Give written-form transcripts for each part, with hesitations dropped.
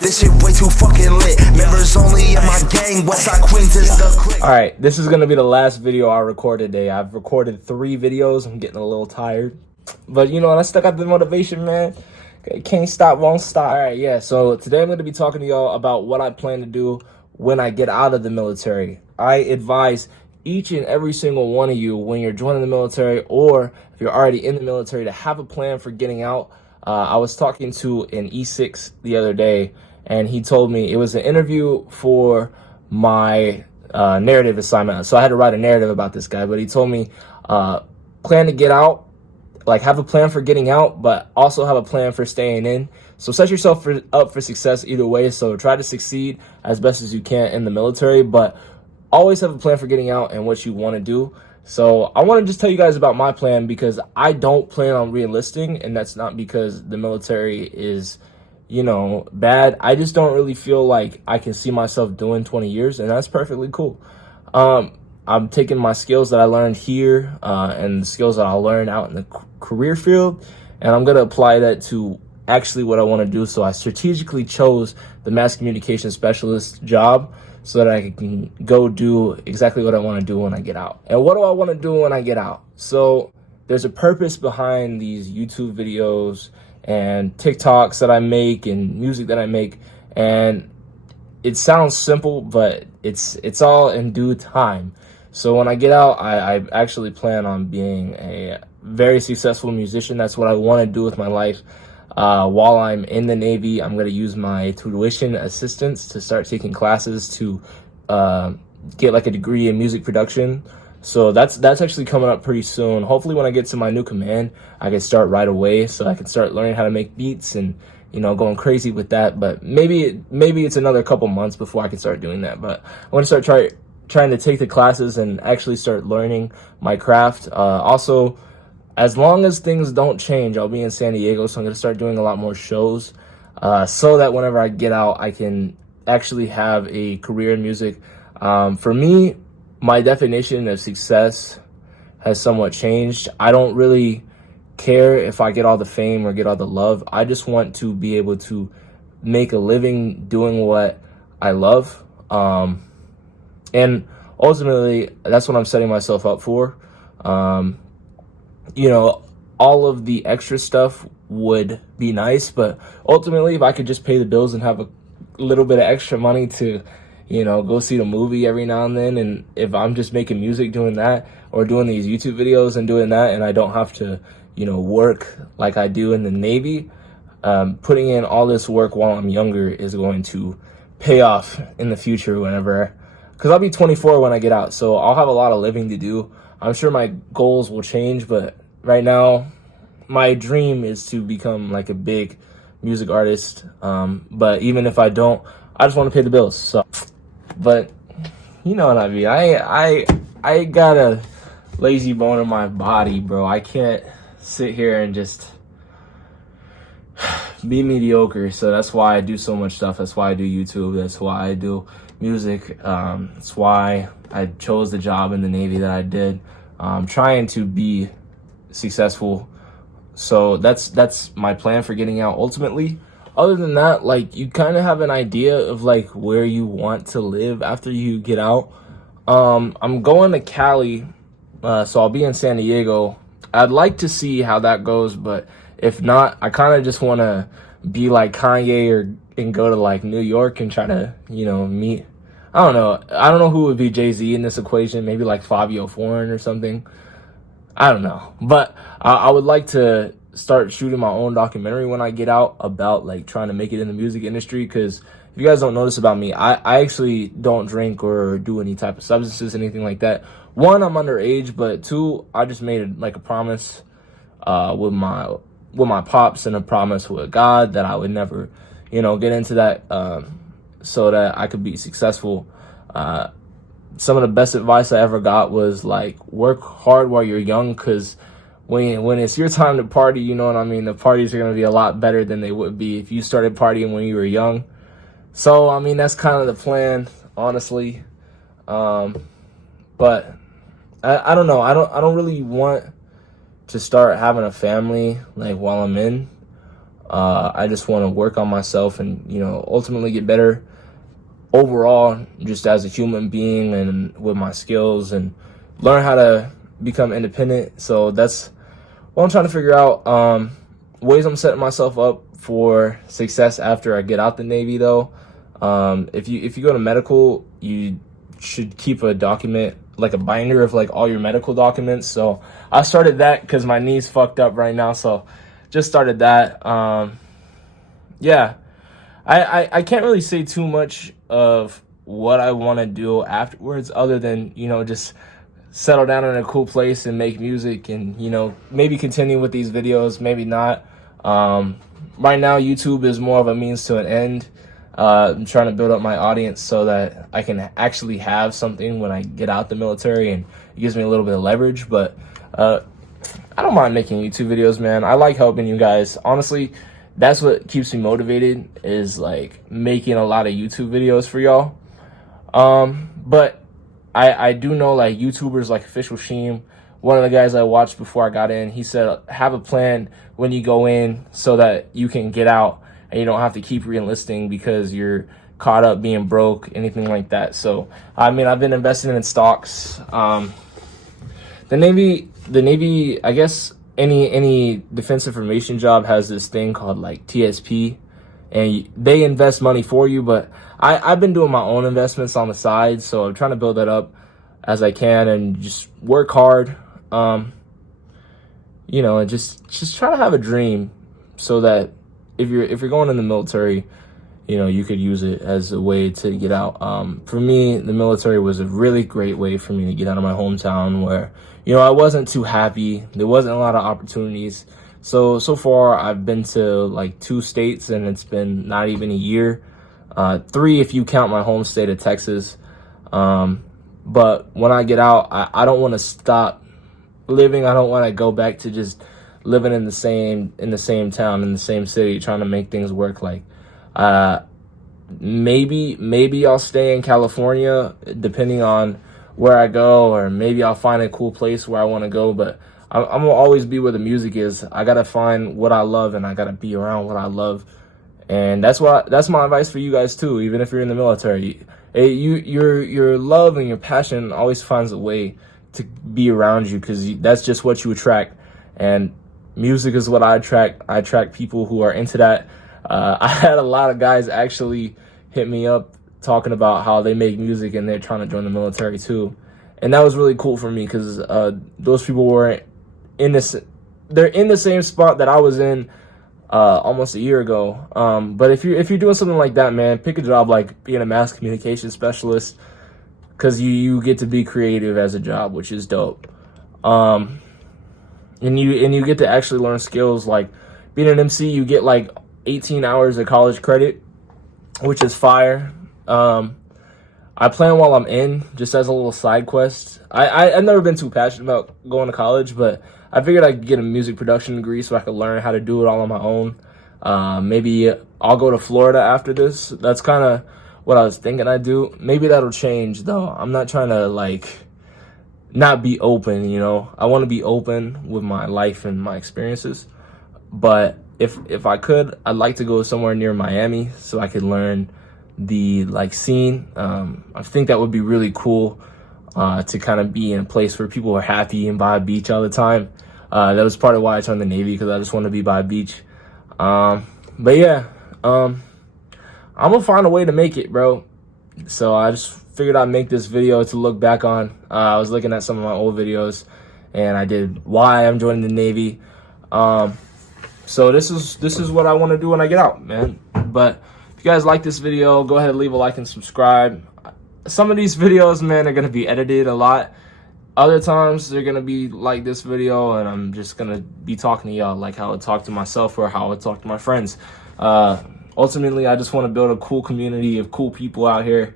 This shit way too fucking lit. Members only in my gang. Westside Queens is the clique. Alright, this is gonna be the last video I record today. I've recorded 3 videos. I'm getting a little tired. But you know, I still got the motivation, man. Can't stop, won't stop. Alright, yeah, so today I'm gonna be talking to y'all about what I plan to do when I get out of the military. I advise each and every single one of you, when you're joining the military or if you're already in the military, to have a plan for getting out. I was talking to an E6 the other day, and he told me it was an interview for my narrative assignment. So I had to write a narrative about this guy, but he told me plan to get out, like have a plan for getting out, but also have a plan for staying in. So set yourself up for success either way. So try to succeed as best as you can in the military, but always have a plan for getting out and what you want to do. So I want to just tell you guys about my plan, because I don't plan on re-enlisting, and that's not because the military is, you know, bad. I just don't really feel like I can see myself doing 20 years, and that's perfectly cool. I'm taking my skills that I learned here and the skills that I'll learn out in the career field, and I'm going to apply that to actually what I want to do. So I strategically chose the mass communication specialist job so that I can go do exactly what I want to do when I get out. And what do I want to do when I get out? So there's a purpose behind these YouTube videos and TikToks that I make and music that I make. And it sounds simple, but it's all in due time. So when I get out, I actually plan on being a very successful musician. That's what I want to do with my life. While I'm in the Navy, I'm going to use my tuition assistance to start taking classes to get like a degree in music production. So that's actually coming up pretty soon. Hopefully when I get to my new command, I can start right away, so I can start learning how to make beats and, you know, going crazy with that. But maybe it's another couple months before I can start doing that. But I want to start trying to take the classes and actually start learning my craft. Also, as long as things don't change, I'll be in San Diego, so I'm going to start doing a lot more shows so that whenever I get out, I can actually have a career in music. For me, my definition of success has somewhat changed. I don't really care if I get all the fame or get all the love. I just want to be able to make a living doing what I love. And ultimately, that's what I'm setting myself up for. You know, all of the extra stuff would be nice, but ultimately, if I could just pay the bills and have a little bit of extra money to, you know, go see the movie every now and then, and if I'm just making music doing that, or doing these YouTube videos and doing that, and I don't have to, you know, work like I do in the Navy, putting in all this work while I'm younger is going to pay off in the future whenever, because I'll be 24 when I get out, so I'll have a lot of living to do. I'm sure my goals will change, but right now, my dream is to become like a big music artist. But even if I don't, I just want to pay the bills. So, but you know what I mean. I got a lazy bone in my body, bro. I can't sit here and just be mediocre. So that's why I do so much stuff. That's why I do YouTube. That's why I do music. That's why I chose the job in the Navy that I did. Trying to be successful. So that's my plan for getting out ultimately. Other than that, like, you kind of have an idea of like where you want to live after you get out. I'm going to Cali, so I'll be in San Diego. I'd like to see how that goes, but if not, I kind of just want to be like Kanye and go to like New York and try to, you know, meet. I don't know who would be Jay-Z in this equation. Maybe like Fabio Foreign or something. I don't know. But I would like to start shooting my own documentary when I get out about like trying to make it in the music industry. Because if you guys don't notice about me, I actually don't drink or do any type of substances, anything like that. One, I'm underage, but two, I just made like a promise with my pops and a promise with God that I would never, you know, get into that so that I could be successful. Some of the best advice I ever got was like, work hard while you're young, because when it's your time to party, you know what I mean, the parties are going to be a lot better than they would be if you started partying when you were young. So I mean, that's kind of the plan, honestly. But I don't know. I don't really want to start having a family like while I'm in. I just want to work on myself and, you know, ultimately get better overall, just as a human being and with my skills, and learn how to become independent. So that's what I'm trying to figure out. Ways I'm setting myself up for success after I get out the Navy, though. If you go to medical, you should keep a document, like a binder of like all your medical documents. So I started that because my knee's fucked up right now. So just started that. Yeah, I can't really say too much of what I want to do afterwards, other than, you know, just settle down in a cool place and make music, and, you know, maybe continue with these videos, maybe not. Right now, YouTube is more of a means to an end. I'm trying to build up my audience so that I can actually have something when I get out the military, and it gives me a little bit of leverage. But I don't mind making YouTube videos, man. I like helping you guys. Honestly, that's what keeps me motivated, is like making a lot of YouTube videos for y'all. But I do know, like, YouTubers like Official Sheem, one of the guys I watched before I got in, he said, have a plan when you go in so that you can get out and you don't have to keep re-enlisting because you're caught up being broke, anything like that. So, I mean, I've been investing in stocks. The Navy, I guess any defense information job has this thing called like TSP, and they invest money for you. But I've been doing my own investments on the side, so I'm trying to build that up as I can and just work hard. You know, and just try to have a dream so that if you're going in the military, you know, you could use it as a way to get out. For me, the military was a really great way for me to get out of my hometown where, you know, I wasn't too happy. There wasn't a lot of opportunities. So far I've been to like 2 states, and it's been not even a year. 3 if you count my home state of Texas. But when I get out, I don't want to stop living. I don't want to go back to just living in the same town, in the same city, trying to make things work. Like, maybe I'll stay in California depending on where I go, or maybe I'll find a cool place where I want to go. But I'm gonna always be where the music is. I gotta find what I love, and I gotta be around what I love. And that's my advice for you guys too. Even if you're in the military, your love and your passion always finds a way to be around you, because that's just what you attract. And music is what I attract. I attract people who are into that. I had a lot of guys actually hit me up talking about how they make music and they're trying to join the military too. And that was really cool for me, because those people were they're in the same spot that I was in almost a year ago. But if you're doing something like that, man, pick a job like being a mass communication specialist, because you get to be creative as a job, which is dope. And you get to actually learn skills. Like being an MC, you get like 18 hours of college credit, which is fire. I plan while I'm in, just as a little side quest. I've never been too passionate about going to college, but I figured I'd get a music production degree so I could learn how to do it all on my own. Maybe I'll go to Florida after this. That's kind of what I was thinking I'd do. Maybe that'll change, though. I'm not trying to, like, not be open, you know. I want to be open with my life and my experiences. But if I could, I'd like to go somewhere near Miami so I could learn the, like, scene. I think that would be really cool, to kind of be in a place where people are happy and by a beach all the time. That was part of why I joined the Navy, because I just want to be by a beach. But yeah, I'm gonna find a way to make it, bro. So I just figured I'd make this video to look back on. I was looking at some of my old videos, and I did why I'm joining the Navy. So this is what I want to do when I get out, man. But if you guys like this video, go ahead and leave a like and subscribe. Some of these videos, man, are gonna be edited a lot. Other times they're gonna be like this video, and I'm just gonna be talking to y'all like how I talk to myself or how I talk to my friends. Ultimately, I just want to build a cool community of cool people out here.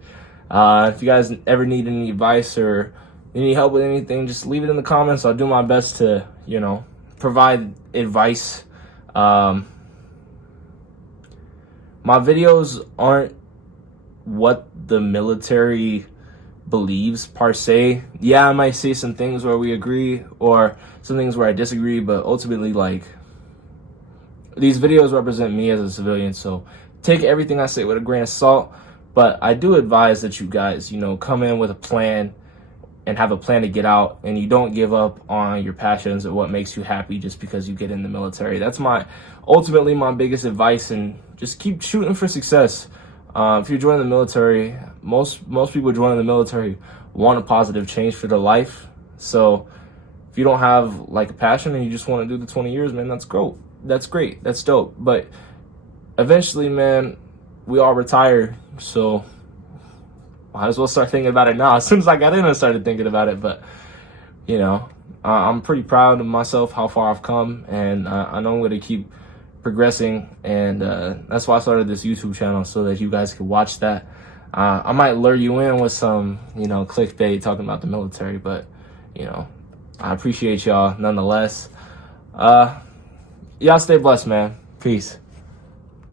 If you guys ever need any advice or need help with anything, just leave it in the comments. I'll do my best to, you know, provide advice. My videos aren't what the military believes per se. Yeah, I might say some things where we agree or some things where I disagree, but ultimately, like, these videos represent me as a civilian, so take everything I say with a grain of salt. But I do advise that you guys, you know, come in with a plan and have a plan to get out, and you don't give up on your passions or what makes you happy just because you get in the military. That's ultimately my biggest advice, and just keep shooting for success. If you join the military, most people joining the military want a positive change for their life. So if you don't have like a passion and you just want to do the 20 years, man, that's great. That's dope. But eventually, man, we all retire, so might as well start thinking about it now. As soon as I got in, I started thinking about it. But, you know, I'm pretty proud of myself, how far I've come, and I know I'm going to keep progressing. And that's why I started this YouTube channel, so that you guys could watch that. I might lure you in with some, you know, clickbait talking about the military, but, you know, I appreciate y'all nonetheless. Y'all stay blessed, man. Peace.